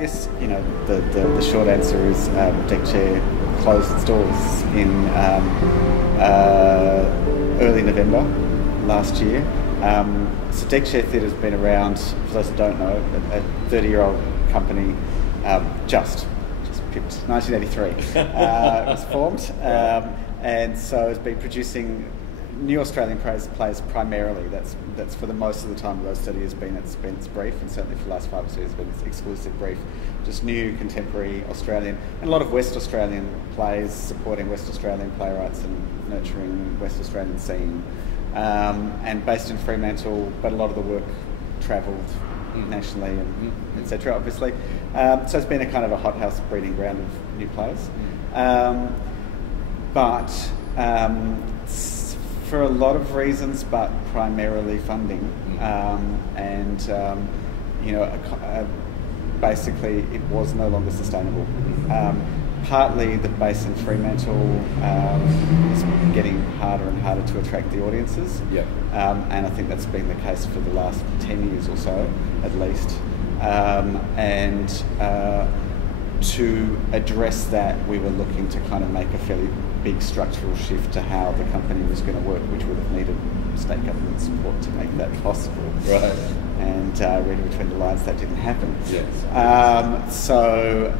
guess, the short answer is Deckchair closed its doors in early November last year. So Deckchair Theatre has been around, for those that don't know, a 30-year-old company, just pipped, 1983. It was formed, and so it's been producing new Australian players primarily. That's for the most of the time of those 30 years it's been its brief, and certainly for the last 5 or 6 years it's been its exclusive brief. Just new contemporary Australian and a lot of West Australian plays, supporting West Australian playwrights and nurturing West Australian scene. And based in Fremantle, but a lot of the work travelled nationally and etc. Obviously, so it's been a kind of a hothouse breeding ground of new players. But for a lot of reasons, but primarily funding, basically it was no longer sustainable. Partly the base in Fremantle is getting harder and harder to attract the audiences, and I think that's been the case for the last 10 years or so, at least. To address that, we were looking to kind of make a fairly big structural shift to how the company was going to work, which would have needed state government support to make that possible. Right. And reading between the lines, that didn't happen. Yes. So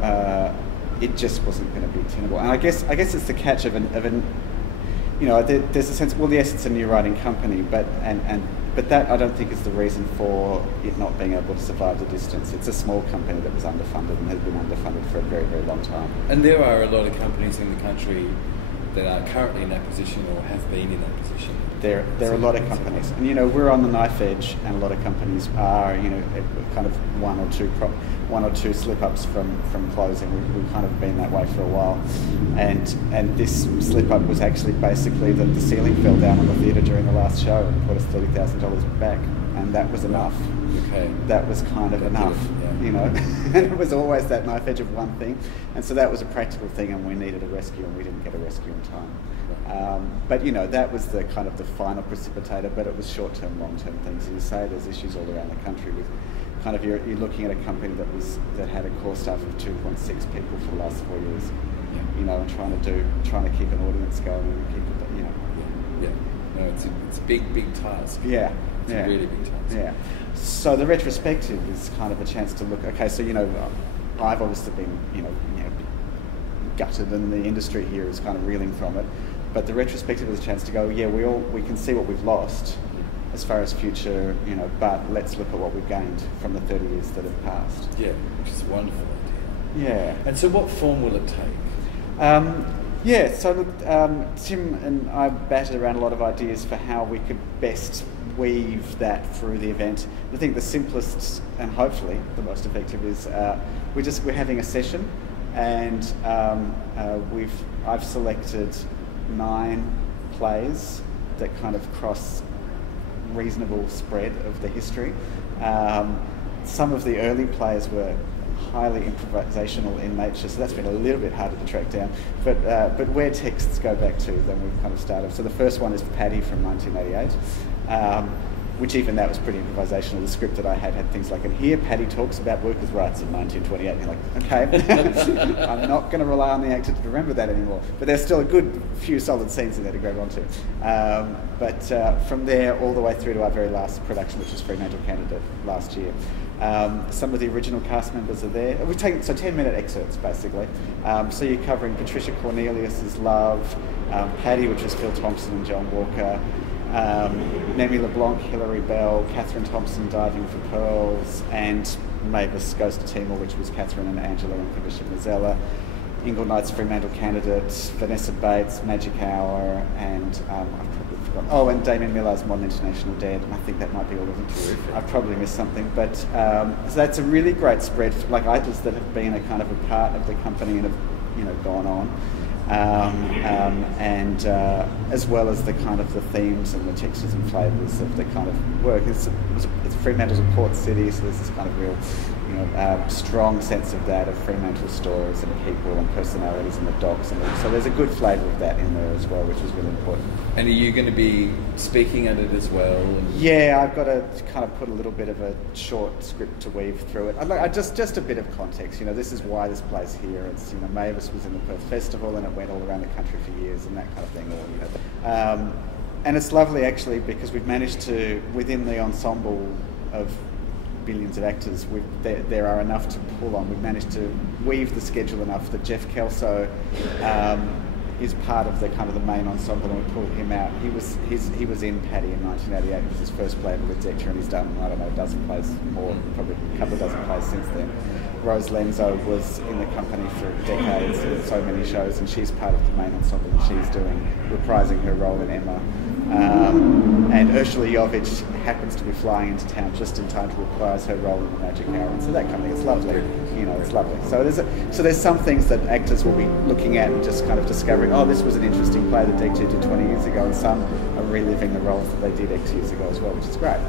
it just wasn't going to be tenable. And I guess it's the catch of an there's a sense, well, yes, it's a new writing company, but that I don't think is the reason for it not being able to survive the distance. It's a small company that was underfunded and has been underfunded for a very, very long time. And there are a lot of companies in the country that are currently in that position or have been in that position. There are a lot of companies, and we're on the knife edge, and a lot of companies are kind of one or two slip-ups from closing. We've kind of been that way for a while, and this slip-up was actually basically that the ceiling fell down on the theatre during the last show and put us $30,000 back, and that was enough. Okay. That was kind of enough, and it was always that knife edge of one thing, and so that was a practical thing, and we needed a rescue, and we didn't get a rescue in time. But that was the kind of the final precipitator, but it was short-term, long-term things. You say there's issues all around the country with kind of you're looking at a company that had a core staff of 2.6 people for the last 4 years, and trying to keep an audience going and keep it, No, it's a big task. Yeah. It's a really big task. Yeah. So the retrospective is kind of a chance to look. Okay, so I've obviously been gutted, and the industry here is kind of reeling from it. But the retrospective is a chance to go, we can see what we've lost as far as future, but let's look at what we've gained from the 30 years that have passed. Yeah, which is a wonderful idea. Yeah. And so what form will it take? So look, Tim and I batted around a lot of ideas for how we could best weave that through the event. I think the simplest and hopefully the most effective is we're having a session, and I've selected 9 plays that kind of cross reasonable spread of the history. Some of the early plays were highly improvisational in nature, so that's been a little bit harder to track down. But where texts go back to, then we've kind of started. So the first one is Paddy from 1988, which even that was pretty improvisational. The script that I had things like, and here Paddy talks about workers' rights in 1928. And you're like, okay, I'm not going to rely on the actor to remember that anymore. But there's still a good few solid scenes in there to grab onto. But from there all the way through to our very last production, which was Fremantle Candidate last year. Some of the original cast members are there. We've taken 10-minute excerpts basically. So you're covering Patricia Cornelius's Love, Paddy, which is Phil Thompson and John Walker, Nemi LeBlanc, Hilary Bell, Catherine Thompson Diving for Pearls, and Mavis Goes to Timor, which was Catherine and Angela and Commission Mazzella, Ingle Knight's Fremantle Candidate, Vanessa Bates, Magic Hour, and I've probably forgotten. Oh, and Damien Millar's Modern International Dead. I think that might be all of them. Terrific. I've probably missed something, but so that's a really great spread. Like idols that have been a kind of a part of the company and have gone on. And as well as the kind of the themes and the textures and flavours of the kind of work. It's Fremantle's a port city, so there's this kind of real, strong sense of that, of Fremantle stories and people and personalities and the dogs, and so there's a good flavour of that in there as well, which is really important. And are you going to be speaking at it as well? Yeah, I've got to kind of put a little bit of a short script to weave through it. Just a bit of context. This is why this plays here. It's Mavis was in the Perth Festival and it went all around the country for years and that kind of thing. And it's lovely actually because we've managed to, within the ensemble of billions of actors, there are enough to pull on. We've managed to weave the schedule enough that Jeff Kelso is part of the main ensemble, and we pulled him out. He was in Paddy in 1988. It was his first play with Deckchair, and he's done, I don't know, a dozen plays more, probably a couple of dozen plays since then. Rose Lenzo was in the company for decades in so many shows, and she's part of the main ensemble, and she's reprising her role in Emma. And Ursula Jovic happens to be flying into town just in time to reprise her role in the Magic Hour, and so that kind of thing. It's lovely, it's lovely. So there's some things that actors will be looking at and just kind of discovering, oh, this was an interesting play that Deckchair did 20 years ago, and some are reliving the roles that they did X years ago as well, which is great.